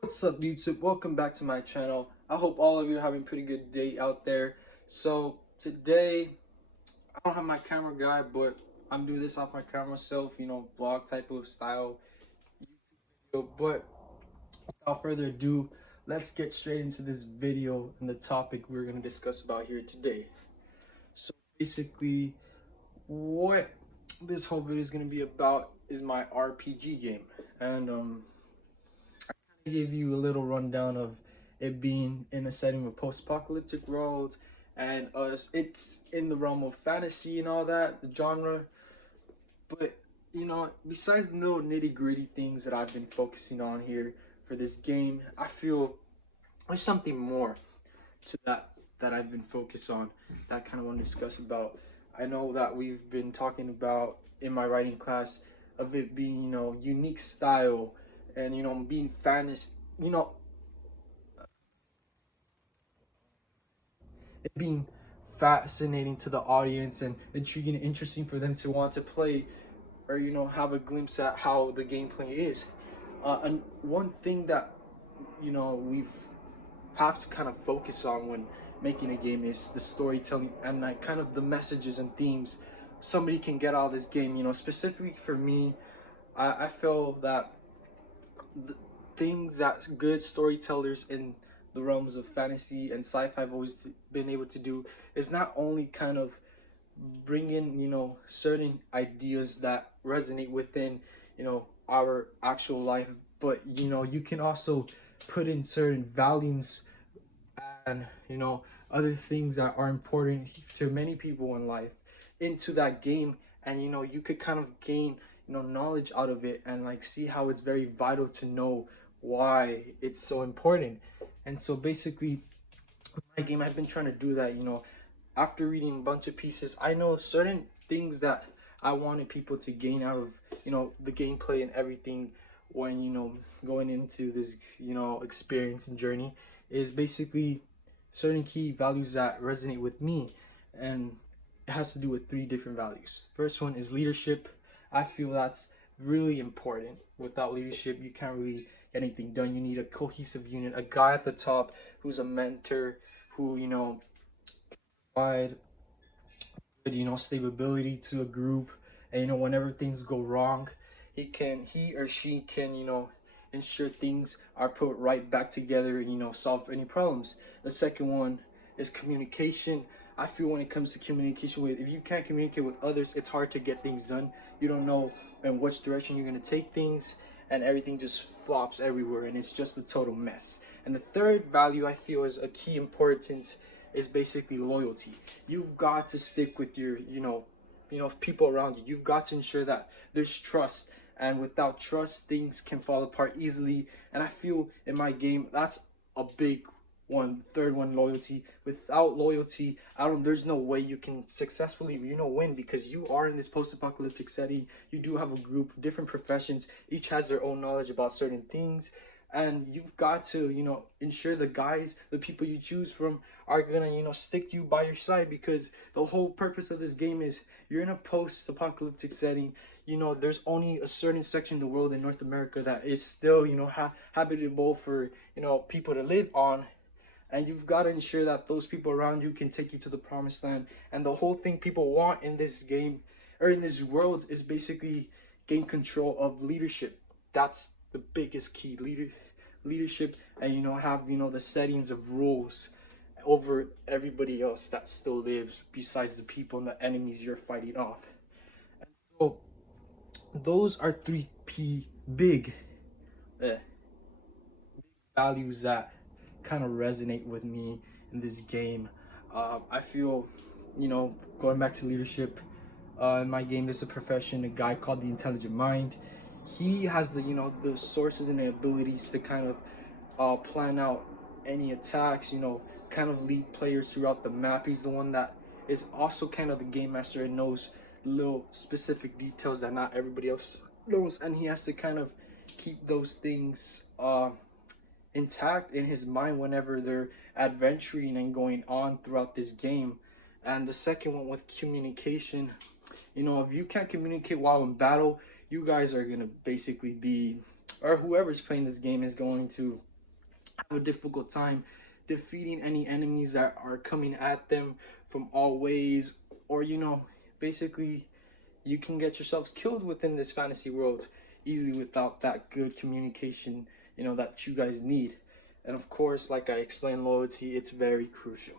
What's up, YouTube? Welcome back to my channel. I hope all of you are having a pretty good day out there. So today, I don't have my camera guy, but I'm doing this off my camera myself, vlog type of style video. But without further ado, let's get straight into this video and the topic we're going to discuss about here today. So basically, what this whole video is going to be about is my RPG game. And give you a little rundown of it being in a setting of a post-apocalyptic world, and it's in the realm of fantasy and all that, the genre. But besides the little nitty-gritty things that I've been focusing on here for this game, I feel there's something more to that I've been focused on that I kind of want to discuss about. I know that we've been talking about in my writing class of it being, unique style and being fantasy, it being fascinating to the audience and intriguing and interesting for them to want to play or have a glimpse at how the gameplay is. And one thing that we've have to kind of focus on when making a game is the storytelling and like kind of the messages and themes somebody can get out of this game. Specifically for me, I feel that the things that good storytellers in the realms of fantasy and sci-fi have always been able to do is not only kind of bring in certain ideas that resonate within our actual life, but you can also put in certain values and other things that are important to many people in life into that game, and you could kind of gain knowledge out of it and like see how it's very vital to know why it's so important. And so basically my game, I've been trying to do that. After reading a bunch of pieces, I know certain things that I wanted people to gain out of the gameplay and everything when going into this experience and journey is basically certain key values that resonate with me, and it has to do with three different values. First one is leadership. I feel that's really important. Without leadership, you can't really get anything done. You need a cohesive unit, a guy at the top who's a mentor, who provide good stability to a group, and whenever things go wrong, he or she can ensure things are put right back together and solve any problems. The second one is communication. I feel when it comes to communication, with if you can't communicate with others, it's hard to get things done. You don't know in which direction you're going to take things, and everything just flops everywhere and it's just a total mess. And the third value I feel is a key importance is basically loyalty. You've got to stick with your people around you. You've got to ensure that there's trust, and without trust things can fall apart easily. And I feel in my game that's a big one. Third one, loyalty. Without loyalty, there's no way you can successfully win, because you are in this post-apocalyptic setting. You do have a group, different professions, each has their own knowledge about certain things, and you've got to ensure the people you choose from are gonna stick to you by your side, because the whole purpose of this game is you're in a post-apocalyptic setting. There's only a certain section of the world in North America that is still habitable for people to live on, and you've got to ensure that those people around you can take you to the promised land. And the whole thing people want in this game or in this world is basically gain control of leadership. That's the biggest key. Leadership, and have the settings of rules over everybody else that still lives besides the people and the enemies you're fighting off. And so those are three big uh, values that kind of resonate with me in this game. I feel, going back to leadership, in my game, there's a profession, a guy called the Intelligent Mind. He has the sources and the abilities to kind of plan out any attacks, kind of lead players throughout the map. He's the one that is also kind of the game master and knows little specific details that not everybody else knows, and he has to kind of keep those things intact in his mind whenever they're adventuring and going on throughout this game. And the second one with communication, if you can't communicate while in battle, you guys are gonna basically be or whoever's playing this game is going to have a difficult time defeating any enemies that are coming at them from all ways, or basically you can get yourselves killed within this fantasy world easily without that good communication that you guys need. And of course, like I explained, loyalty, it's very crucial.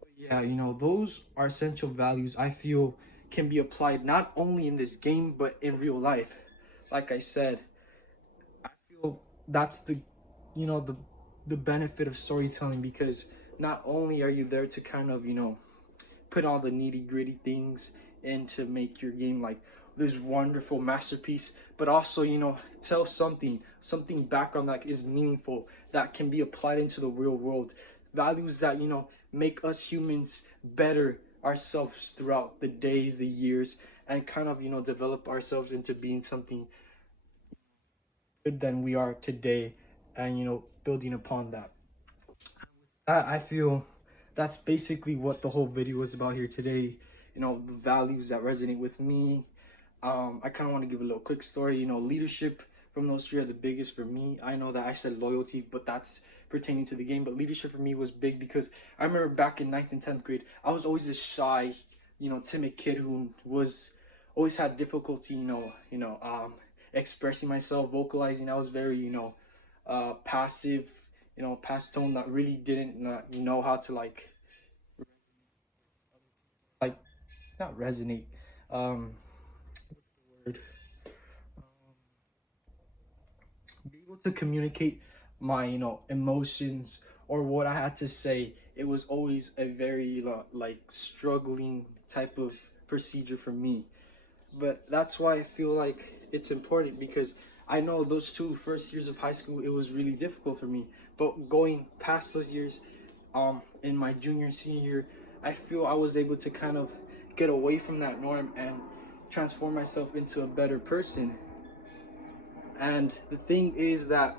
But yeah, those are essential values I feel can be applied not only in this game but in real life. Like I said, I feel that's the benefit of storytelling, because not only are you there to kind of put all the nitty gritty things in to make your game like this wonderful masterpiece, but also tell something background that is meaningful, that can be applied into the real world, values that make us humans better ourselves throughout the days, the years, and kind of develop ourselves into being something good than we are today, and building upon that. I feel that's basically what the whole video was about here today. The values that resonate with me. I kind of want to give a little quick story. Leadership from those three are the biggest for me. I know that I said loyalty, but that's pertaining to the game. But leadership for me was big because I remember back in 9th and 10th grade, I was always this shy, timid kid who was always had difficulty, expressing myself, vocalizing. I was very, passive, past tone, that really didn't know how to like not resonate. What's the word? Be able to communicate my emotions or what I had to say. It was always a very like struggling type of procedure for me. But that's why I feel like it's important, because I know those 2 first years of high school, it was really difficult for me. But going past those years, in my junior senior year, I feel I was able to kind of get away from that norm and transform myself into a better person. And the thing is that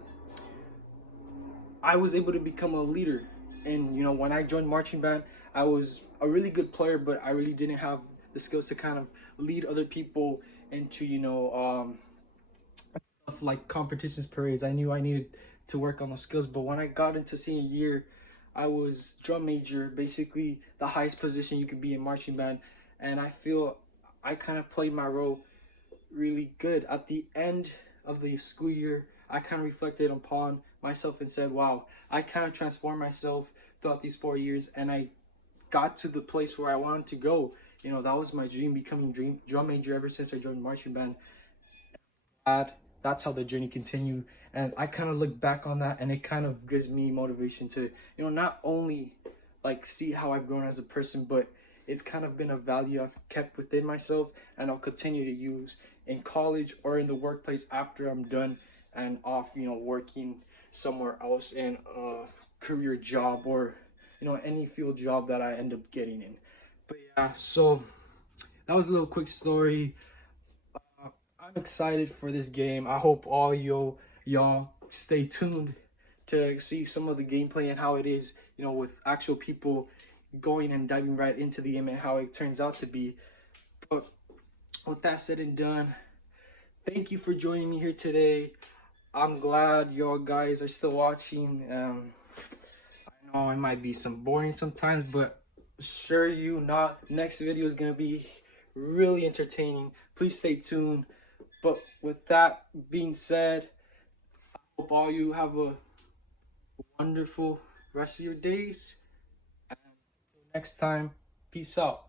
I was able to become a leader. And when I joined marching band, I was a really good player, but I really didn't have the skills to kind of lead other people into stuff like competitions, parades. I knew I needed to work on those skills. But when I got into senior year, I was drum major, basically the highest position you could be in marching band, and I feel I kind of played my role really good. At the end of the school year, I kind of reflected upon myself and said, wow, I kind of transformed myself throughout these 4 years, and I got to the place where I wanted to go. That was my dream, becoming drum major ever since I joined marching band. And that's how the journey continued. And I kind of look back on that, and it kind of gives me motivation to, not only like see how I've grown as a person, but it's kind of been a value I've kept within myself, and I'll continue to use in college or in the workplace after I'm done and off, working somewhere else in a career job, or any field job that I end up getting in. But yeah, so that was a little quick story. I'm excited for this game. I hope all y'all stay tuned to see some of the gameplay and how it is, with actual people going and diving right into the game and how it turns out to be. But with that said and done, thank you for joining me here today. I'm glad y'all guys are still watching. I know it might be some boring sometimes, but sure you not, next video is gonna be really entertaining. Please stay tuned. But with that being said, I hope all you have a wonderful rest of your days. And until next time, peace out.